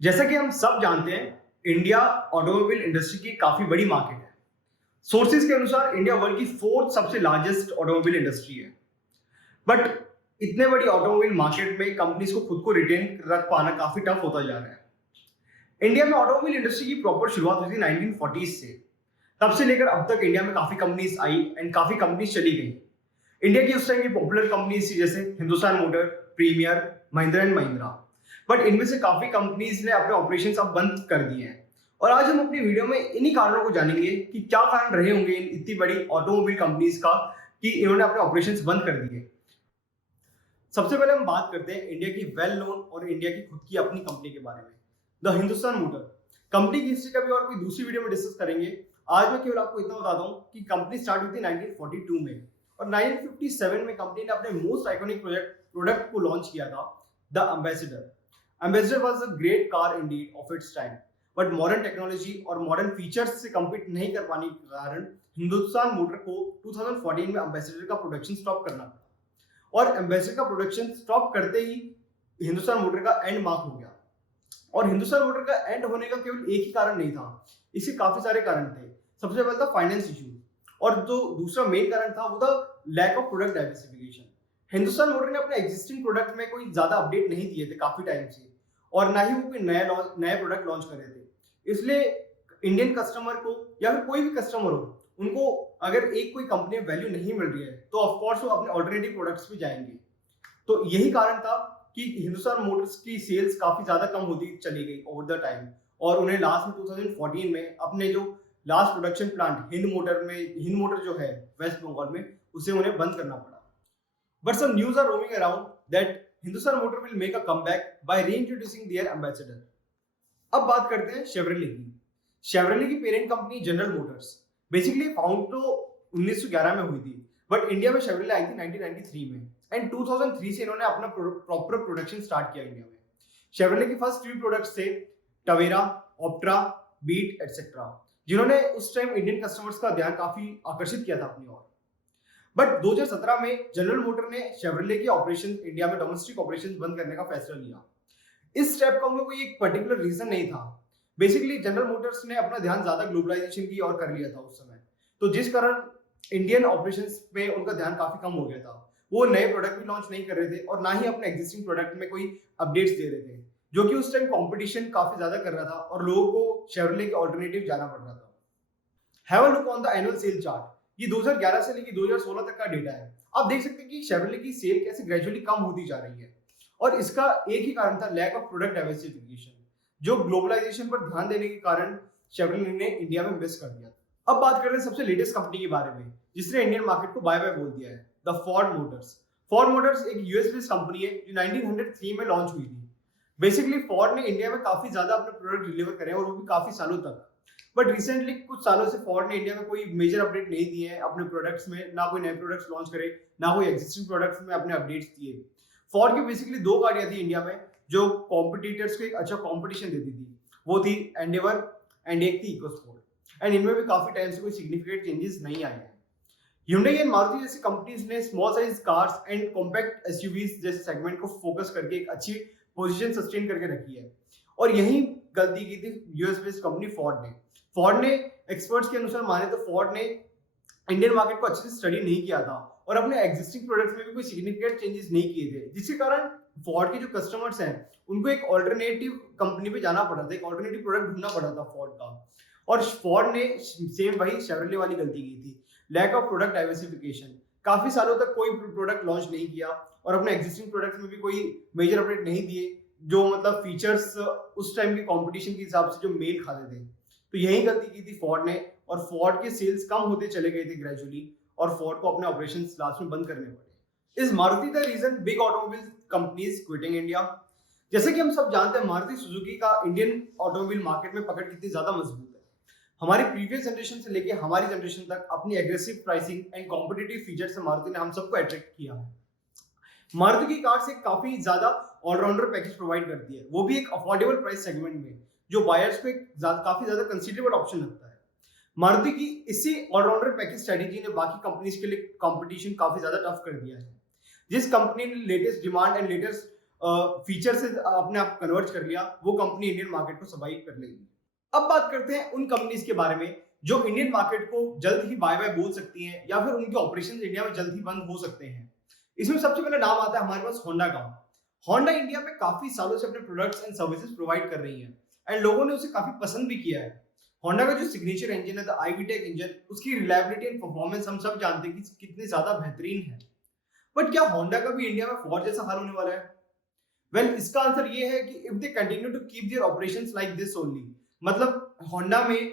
जैसा कि हम सब जानते हैं, इंडिया ऑटोमोबाइल इंडस्ट्री की काफी बड़ी मार्केट है। सोर्सेज के अनुसार इंडिया वर्ल्ड की फोर्थ सबसे लार्जेस्ट ऑटोमोबाइल इंडस्ट्री है। बट इतने बड़ी ऑटोमोबाइल मार्केट में कंपनीज को खुद को रिटेन रख पाना काफी टफ होता जा रहा है। इंडिया में ऑटोमोबाइल इंडस्ट्री की प्रॉपर शुरुआत हुई थी 1940s से। तब से लेकर अब तक इंडिया में काफी कंपनीज आई एंड काफी कंपनीज चली गई। इंडिया की उस टाइम की पॉपुलर कंपनीज थी जैसे Hindustan Motor, Premier, Mahindra and Mahindra. But इनमें से काफी कंपनीज ने अपने ऑपरेशंस अब बंद कर दिए हैं। और आज हम अपनी वीडियो में इन्हीं कारणों को जानेंगे कि क्या कारण रहे होंगे इन इतनी बड़ी ऑटोमोबाइल कंपनीज का कि इन्होंने अपने ऑपरेशंस बंद कर दिए। सबसे पहले हम बात करते हैं इंडिया की वेल नोन और इंडिया की खुद की अपनी कंपनी के बारे में, द हिंदुस्तान मोटर। कंपनी की हिस्ट्री का भी और कोई दूसरी वीडियो में डिस्कस करेंगे। आज मैं केवल आपको इतना बताता हूँ कि कंपनी स्टार्ट हुई थी 1942 में और 1957 में कंपनी ने अपने मोस्ट आइकॉनिक प्रोडक्ट को लॉन्च किया था, the ambassador. Ambassador was a great car Indeed of its time, but modern technology और मॉडर्न फीचर्स से कम्पीट नहीं कर पाने के कारण हिंदुस्तान मोटर को 2014 में एम्बेसडर का प्रोडक्शन स्टॉप करना पड़ा। और एम्बेसडर का प्रोडक्शन स्टॉप करते ही हिंदुस्तान मोटर का एंड मार्क हो गया। और हिंदुस्तान मोटर का एंड होने का केवल एक ही कारण नहीं था, इसके काफी सारे कारण थे। सबसे पहले था फाइनेंस इशू, और जो दूसरा मेन कारण था वो था lack of product diversification. Hindustan Motor ने अपने एग्जिस्टिंग प्रोडक्ट में कोई ज्यादा अपडेट नहीं दिए थे काफी टाइम से, और ना ही वो कोई नए प्रोडक्ट लॉन्च कर रहे थे। इसलिए इंडियन कस्टमर को या फिर कोई भी कस्टमर हो, उनको अगर एक कोई कंपनी में वैल्यू नहीं मिल रही है तो ऑफकोर्स वो अपने ऑल्टरनेटिव प्रोडक्ट्स पे जाएंगे। तो यही कारण था कि हिंदुस्तान मोटर्स की सेल्स काफी ज्यादा कम होती चली गई ओवर द टाइम, और उन्हें लास्ट में 2014 में अपने जो last production plant Hind motor जो है वेस्ट बंगाल में, उसे उन्हें बंद करना पड़ा। But some news are roaming around that Hindustan motor will make a comeback by reintroducing their Ambassador. अब बात करते हैं शेवरले की। शेवरले की parent company General Motors basically found तो 1911 में हुई थी, बट इंडिया में शेवरले आई थी 1993 में, एंड 2003 से इन्होंने अपना प्रॉपर प्रोडक्शन स्टार्ट किया इंडिया में। शेवरले के फर्स्ट 3 प्रोडक्ट्स थे टवेरा, ऑप्ट्रा, बीट एटसेट्रा, जिन्होंने उस टाइम इंडियन कस्टमर्स का ध्यान काफी आकर्षित किया था अपनी ओर। बट 2017 में जनरल मोटर ने शेवरले की ऑपरेशन इंडिया में डोमेस्टिक ऑपरेशन बंद करने का फैसला लिया। इस स्टेप का उन्हें कोई एक पर्टिकुलर रीजन नहीं था। बेसिकली जनरल मोटर्स ने अपना ध्यान ज्यादा ग्लोबलाइजेशन की ओर कर लिया था उस समय, तो जिस कारण इंडियन ऑपरेशंस पे उनका ध्यान काफी कम हो गया था। वो नए प्रोडक्ट भी लॉन्च नहीं कर रहे थे और ना ही अपने एग्जिस्टिंग प्रोडक्ट में कोई अपडेट्स दे रहे थे, जो कि उस टाइम कंपटीशन काफी ज्यादा कर रहा था और लोगों को शेवरले के ऑल्टरनेटिव जाना पड़ रहा था। Have a look on the annual sale chart. ये 2011 से लेकर 2016 तक का डेटा है। आप देख सकते हैं कि शेवरले की सेल कैसे ग्रेजुअली कम होती जा रही है, और इसका एक ही कारण था लैक ऑफ प्रोडक्ट डाइवर्सिफिकेशन, जो ग्लोबलाइजेशन पर ध्यान देने के कारण शेवरले ने इंडिया में इन्वेस्ट कर दिया। अब बात करते हैं सबसे लेटेस्ट कंपनी के बारे में जिसने इंडियन मार्केट को बाय बाय बोल दिया है, the Ford Motors. Ford Motors एक यूएस बेस्ड कंपनी है जो 1903 में लॉन्च हुई थी। बेसिकली फोर्ड ने इंडिया में काफी ज्यादा अपने प्रोडक्ट डिलीवर करे और वो भी काफी सालों तक। बट रिसेंटली कुछ सालों से फोर्ड ने इंडिया में कोई मेजर अपडेट नहीं दिए हैं अपने प्रोडक्ट्स में, ना कोई नए प्रोडक्ट्स लॉन्च करे, ना कोई एग्जिस्टिंग प्रोडक्ट्स में अपने अपडेट्स दिए। फोर्ड की बेसिकली 2 गाड़ियां थी इंडिया में जो कॉम्पिटिटर्स को एक अच्छा कॉम्पिटिशन देती थी, वो थी एंडेवर एंड एक थी इकोस्पोर्ट, एंड इनमें भी काफी टाइम से कोई सिग्निफिकेंट चेंजेस नहीं आए हैं। Hyundai एंड मारुति जैसी कंपनीज ने small size cars and compact SUVs जैसे सेगमेंट को फोकस करके एक अच्छी पोजीशन सस्टेन करके रखी है, और यही गलती की थी यूएस बेस्ड कंपनी फोर्ड ने एक्सपर्ट्स के अनुसार माने तो फोर्ड ने इंडियन मार्केट को अच्छे से स्टडी नहीं किया था और अपने एग्जिस्टिंग प्रोडक्ट्स में भी कोई सिग्निफिकेंट चेंजेस नहीं किए थे, जिसके कारण फोर्ड के जो कस्टमर्स हैं उनको एक ऑल्टरनेटिव कंपनी पे जाना पड़ा था, एक ऑल्टरनेटिव प्रोडक्ट ढूंढना पड़ा था फोर्ड का। और फोर्ड ने सेम वही शेवरले वाली गलती की थी, लैक ऑफ प्रोडक्ट डाइवर्सिफिकेशन। काफी सालों तक कोई प्रोडक्ट लॉन्च नहीं किया और अपने एग्जिस्टिंग प्रोडक्ट्स में भी कोई मेजर अपडेट नहीं दिए जो मतलब फीचर्स उस टाइम की कंपटीशन के हिसाब से जो मेल खाते थे। तो यही गलती की थी फोर्ड ने, और फोर्ड के सेल्स कम होते चले गए थे ग्रेजुअली, और फोर्ड को अपने ऑपरेशंस लास्ट में बंद करने पड़े। Is Maruti the reason big automobile companies quitting India? जैसे कि हम सब जानते हैं मारुति सुजुकी का इंडियन ऑटोमोबाइल मार्केट में पकड़ कितनी ज्यादा मजबूत है। हमारी प्रीवियस जनरेशन से लेके हमारी जनरेशन तक अपनी aggressive pricing and competitive feature से मारुति ने हम सबको अट्रैक्ट किया है। मारुति की कार्स एक काफी ज्यादा ऑलराउंडर पैकेज प्रोवाइड करती है, वो भी एक अफोर्डेबल प्राइस सेगमेंट में, जो बायर्स को एक काफी ज्यादा कंसीडरेबल ऑप्शन लगता है। मारुति की इसी ऑलराउंडर पैकेज स्ट्रेटेजी ने बाकी कंपनीज के लिए कंपटीशन काफी ज्यादा टफ कर दिया है। जिस कंपनी ने latest demand and latest feature से अपने आप कन्वर्ट कर लिया, वो कंपनी इंडियन मार्केट को सर्वाइव कर लेगी। अब बात करते हैं उन कंपनीज के बारे में जो इंडियन मार्केट को जल्द ही बाय बाय बोल सकती हैं या फिर उनके ऑपरेशंस इंडिया में जल्द ही बंद हो सकते हैं। इसमें सबसे पहले नाम आता है हमारे पास होंडा का। होंडा इंडिया में काफी सालों से अपने प्रोडक्ट्स एंड सर्विसेज प्रोवाइड कर रही है एंड लोगों ने उसे काफी पसंद भी किया है। होंडा का जो सिग्नेचर इंजन है द आईवीटेक इंजन, उसकी रिलायबिलिटी एंड परफॉर्मेंस हम सब जानते हैं कि कितनी ज्यादा बेहतरीन है। बट क्या होंडा का भी इंडिया में फॉर जैसा हाल होने वाला है? वेल, इसका आंसर ये है कि if they continue to keep their operations like this only, मतलब होंडा में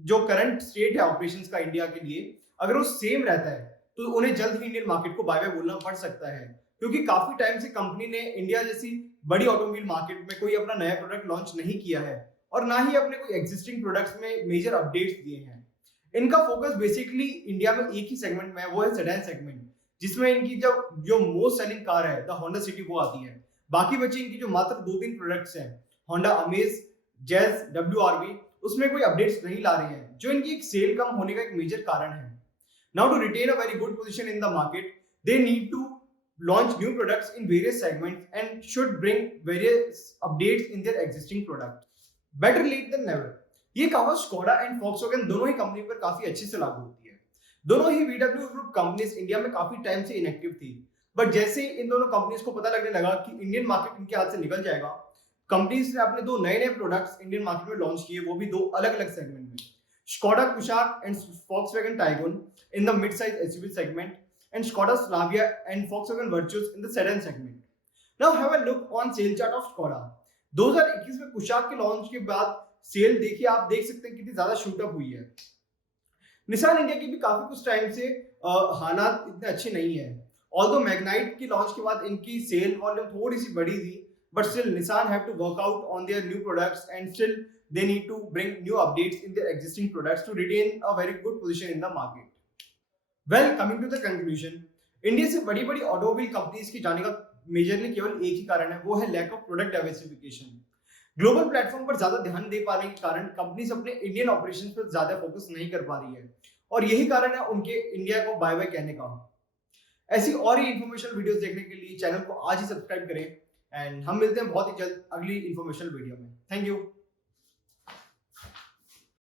जो करंट स्टेट है ऑपरेशंस का इंडिया के लिए, अगर वो सेम रहता है तो उन्हें जल्द ही इंडियन मार्केट को बाय बाय बोलना पड़ सकता है, क्योंकि काफी टाइम से कंपनी ने इंडिया जैसी बड़ी ऑटोमोबाइल मार्केट में कोई अपना नया प्रोडक्ट लॉन्च नहीं किया है और ना ही अपने कोई एग्जिस्टिंग प्रोडक्ट्स में मेजर अपडेट्स दिए हैं। इनका फोकस बेसिकली इंडिया में एक ही सेगमेंट में है, वो है सेडान सेगमेंट, जिसमें इनकी जो मोस्ट सेलिंग कार है द होंडा सिटी वो आती है। बाकी बची इनकी जो मात्र 2-3 प्रोडक्ट्स हैं, होंडा अमेज, जैज, डब्ल्यूआरवी, उसमें कोई अपडेट्स नहीं ला रहे हैं, जो इनकी एक सेल कम होने का एक मेजर कारण है। Now to retain a very good position in the market, they need to launch new products in various segments and should bring various updates in their existing product. Better late than never. ये कहावत Skoda and Volkswagen दोनों ही company पर काफी अच्छे से लागू होती है। दोनों ही VW ग्रुप कंपनीज इंडिया में काफी टाइम से इनएक्टिव थी, बट जैसे इन दोनों कंपनीज को पता लगने लगा कि इंडियन मार्केट इनके हाथ से निकल जाएगा, कंपनीज ने अपने 2 नए प्रोडक्ट्स इंडियन मार्केट में लॉन्च किए, वो भी 2 अलग अलग सेगमेंट में, Skoda Kushaq and Volkswagen Taigun in the mid size SUV segment and Skoda Slavia and Volkswagen Virtus in the sedan segment. Now have a look on sale chart of Skoda. 2021 में कुशाक के launch के बाद cell देखिए, आप देख सकते हैं कितनी ज्यादा शूट अप हुई है। निसान इंडिया की भी काफी कुछ टाइम से हालात इतने अच्छे नहीं है। ऑल्दो मैग्नाइट की लॉन्च के बाद इनकी सेल वॉल्यूम थोड़ी सी बढ़ी थी, but still Nissan have to work out on their new products and still they need to bring new updates in their existing products to retain a very good position in the market. Well, coming to the conclusion, India से बड़ी बड़ी automobile companies के जाने का majorly केवल एक ही कारण है, वो है lack of product diversification. Global platform पर ज्यादा ध्यान दे पाने के कारण कंपनीज अपने इंडियन ऑपरेशंस पर ज्यादा फोकस नहीं कर पा रही है और यही कारण है उनके इंडिया को बाय बाय कहने का। ऐसी और ही इंफॉर्मेशन वीडियोस देखने के लिए चैनल को आज ही सब्सक्राइब करें एंड हम मिलते हैं बहुत ही जल्द अगली इंफॉर्मेशन वीडियो में। Thank you.